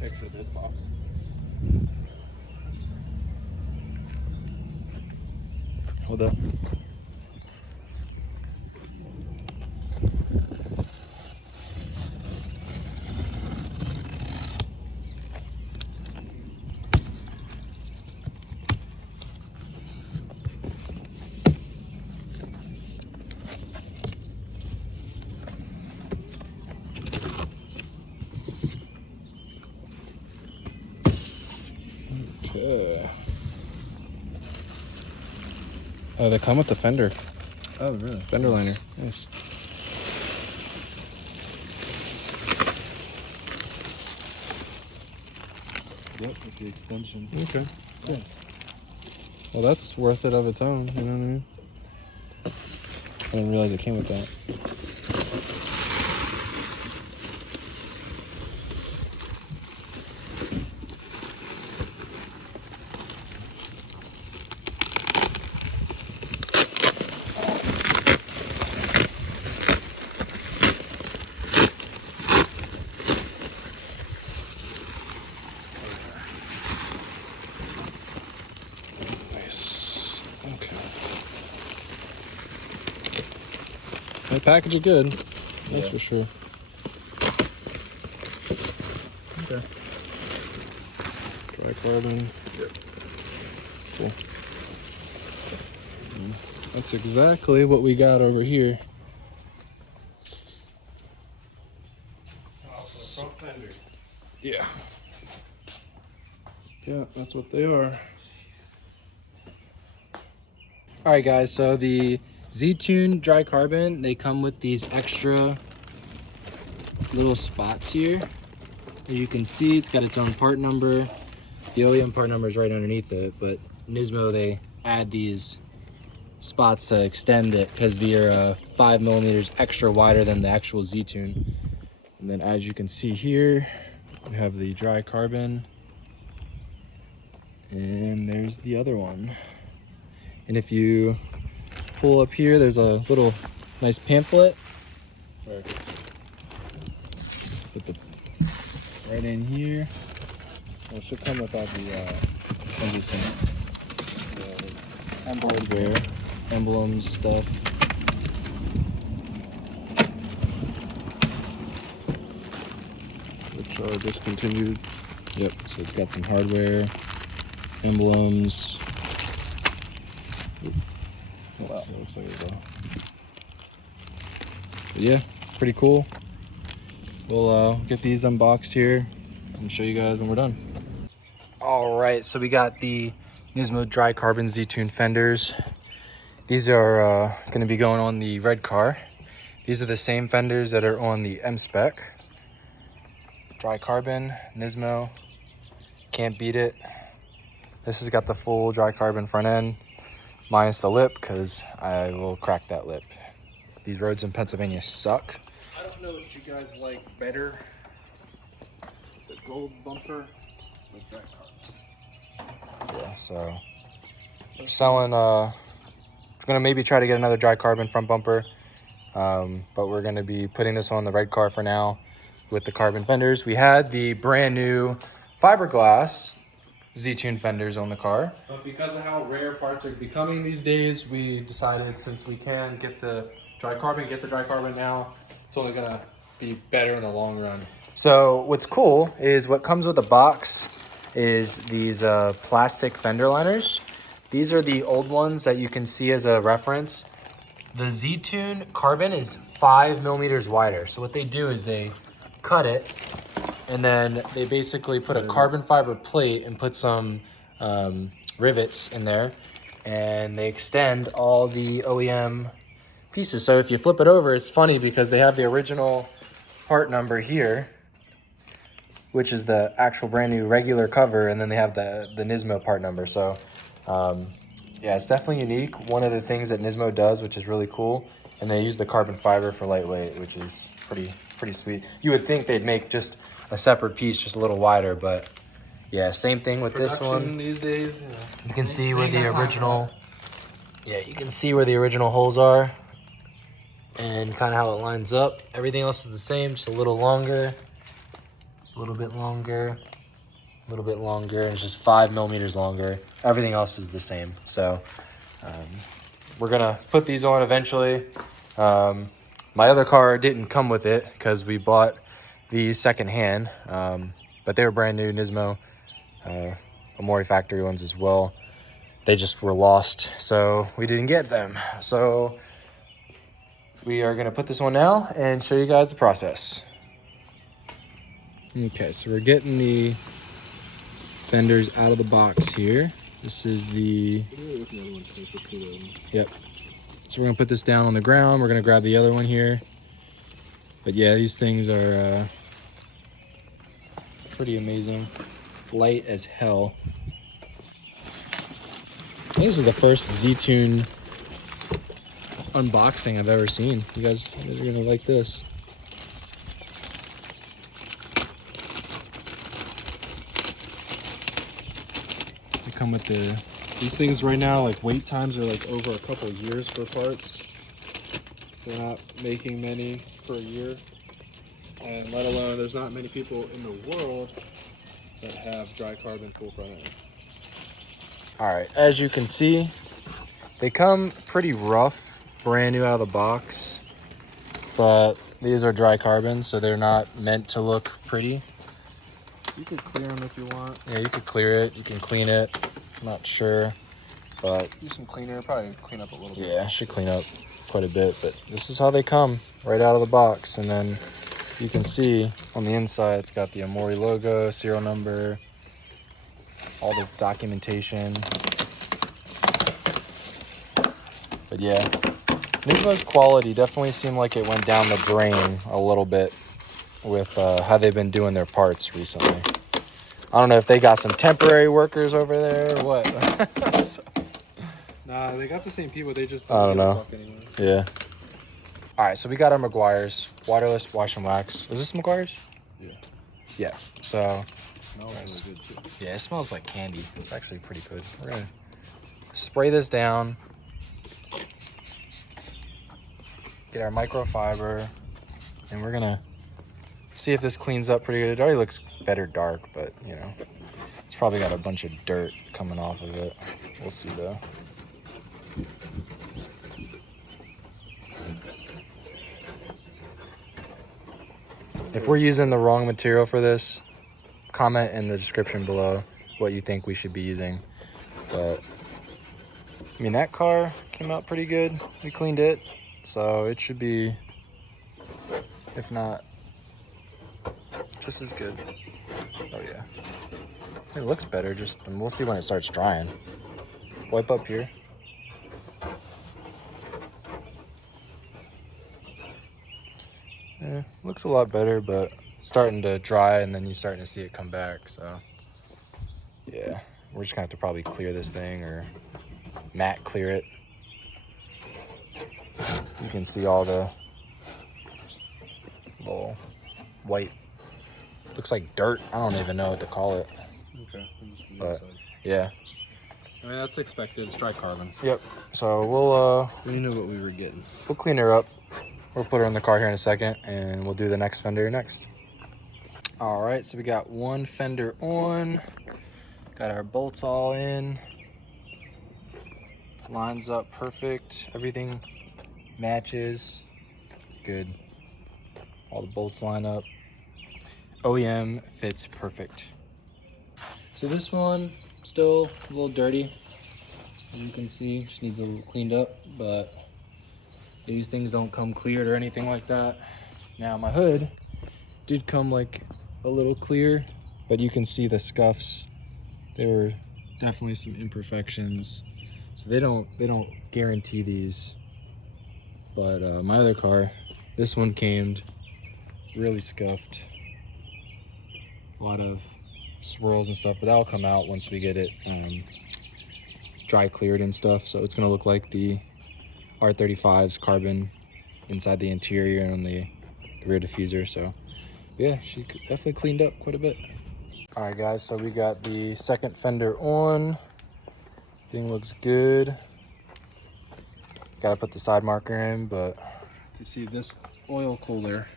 picture of this box. Hold up. Okay. Oh, they come with the fender. Oh, really? Fender liner. Nice. Yep, with the extension. Okay. Cool. Well, that's worth it of its own. You know what I mean? I didn't realize it came with that. Nice. Okay. That package is good. That's for sure. Okay. Dry carbon. Yep. Cool. That's exactly what we got over here. Oh, so front fender. Yeah. Yeah, that's what they are. All right, guys, so the Z-Tune dry carbon, they come with these extra little spots here. As you can see, it's got its own part number. The OEM part number is right underneath it, but Nismo, they add these spots to extend it because they're 5 millimeters extra wider than the actual Z-Tune. And then as you can see here, we have the dry carbon. And there's the other one. And if you pull up here, there's a little nice pamphlet. Put the right in here. Well, it should come without the hardware, emblems, stuff. Which are discontinued. Yep, so it's got some hardware, emblems. Wow. So it looks like it's but yeah, pretty cool. We'll get these unboxed here and show you guys when we're done. All right, so we got the Nismo Dry Carbon Z-Tune fenders. These are going to be going on the red car. These are the same fenders that are on the M-Spec. Dry carbon, Nismo, can't beat it. This has got the full dry carbon front end, minus the lip, because I will crack that lip. These roads in Pennsylvania suck. I don't know what you guys like better. The gold bumper with dry carbon. Yeah, so we're selling, we're gonna maybe try to get another dry carbon front bumper, but we're gonna be putting this on the red car for now with the carbon fenders. We had the brand new fiberglass Z-Tune fenders on the car, but because of how rare parts are becoming these days, we decided since we can get the dry carbon now, it's only gonna be better in the long run. So what's cool is what comes with the box is these plastic fender liners. These are the old ones that you can see as a reference. The Z-Tune carbon is 5 millimeters wider. So what they do is they cut it and then they basically put a carbon fiber plate and put some rivets in there, and they extend all the OEM pieces. So if you flip it over, it's funny because they have the original part number here, which is the actual brand new regular cover, and then they have the Nismo part number. So yeah, it's definitely unique. One of the things that Nismo does, which is really cool, and they use the carbon fiber for lightweight, which is pretty sweet. You would think they'd make just a separate piece, just a little wider, but yeah, same thing with this one. These days, You can see where the original, you can see where the original holes are and kind of how it lines up. Everything else is the same, just a little longer, a little bit longer. a little bit longer, and it's just 5 millimeters longer. Everything else is the same. So we're gonna put these on eventually. My other car didn't come with it because we bought these secondhand, but they were brand new Nismo, Amori factory ones as well. They just were lost, so we didn't get them. So we are gonna put this on now and show you guys the process. Okay, so we're getting the fenders out of the box here. This is the, yep. So we're gonna put this down on the ground. We're gonna grab the other one here. But yeah, these things are pretty amazing. Light as hell. This is the first Z-Tune unboxing I've ever seen. You guys are gonna like this. They come with these things right now, like wait times are like over a couple of years for parts. They're not making many for a year. And let alone, there's not many people in the world that have dry carbon full front end. All right, as you can see, they come pretty rough, brand new out of the box, but these are dry carbon, so they're not meant to look pretty. You could clear them if you want. Yeah, you could clear it, you can clean it. I'm not sure, but Use some cleaner, probably clean up a little bit. yeah, should clean up quite a bit, but this is how they come right out of the box. And then you can see on the inside, it's got the Amori logo, serial number, all the documentation. But yeah, Nismo's quality definitely seemed like it went down the drain a little bit with how they've been doing their parts recently. I don't know if they got some temporary workers over there or what. So, Nah, they got the same people, they just I don't give a know. fuck anymore. Yeah. All right, so we got our Meguiar's waterless wash and wax. Is this Meguiar's? Yeah. Yeah. So It smells really good too. yeah, it smells like candy. It's actually pretty good. We're gonna spray this down. Get our microfiber, and we're gonna see if this cleans up pretty good. It already looks better dark, but you know, it's probably got a bunch of dirt coming off of it. We'll see though. If we're using the wrong material for this, comment in the description below what you think we should be using. But I mean, that car came out pretty good. We cleaned it, so it should be, if not just as good. Oh yeah, it looks better. Just, and we'll see when it starts drying. Wipe up here. Yeah, looks a lot better, but it's starting to dry, and then you're starting to see it come back. So yeah, we're just gonna have to probably clear this thing or matte clear it. You can see all the little white, looks like dirt. I don't even know what to call it. Okay. But yeah. I mean, that's expected. It's dry carbon. Yep. So we'll We knew what we were getting. we'll clean her up. We'll put her in the car here in a second, and we'll do the next fender next. All right, so we got one fender on. Got our bolts all in. Lines up perfect. Everything matches. Good. All the bolts line up. OEM fits perfect. So this one still a little dirty. As you can see, just needs a little cleaned up, but these things don't come cleared or anything like that. Now my hood did come like a little clear, but you can see the scuffs. There were definitely some imperfections. So they don't guarantee these. But my other car, this one came really scuffed. A lot of swirls and stuff, but that'll come out once we get it dry cleared and stuff. So it's gonna look like the R35's carbon inside the interior and on the rear diffuser. So yeah, she definitely cleaned up quite a bit. All right guys, so we got the second fender on. Thing looks good. Gotta put the side marker in, but you see this oil cooler,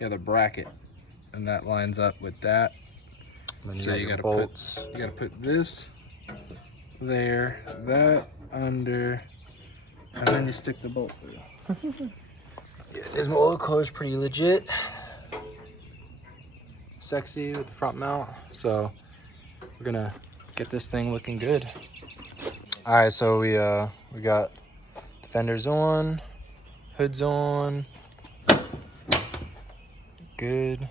yeah, the bracket, and that lines up with that. And then So you got your gotta bolts. you gotta put this there, that under, and then you stick the bolt through. Yeah, this motor car is pretty legit. Sexy with the front mount. So we're gonna get this thing looking good. All right, so we got the fenders on, hoods on, good.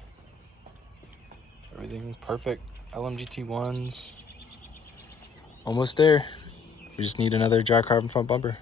Everything's perfect. LMGT1s, almost there. We just need another dry carbon front bumper.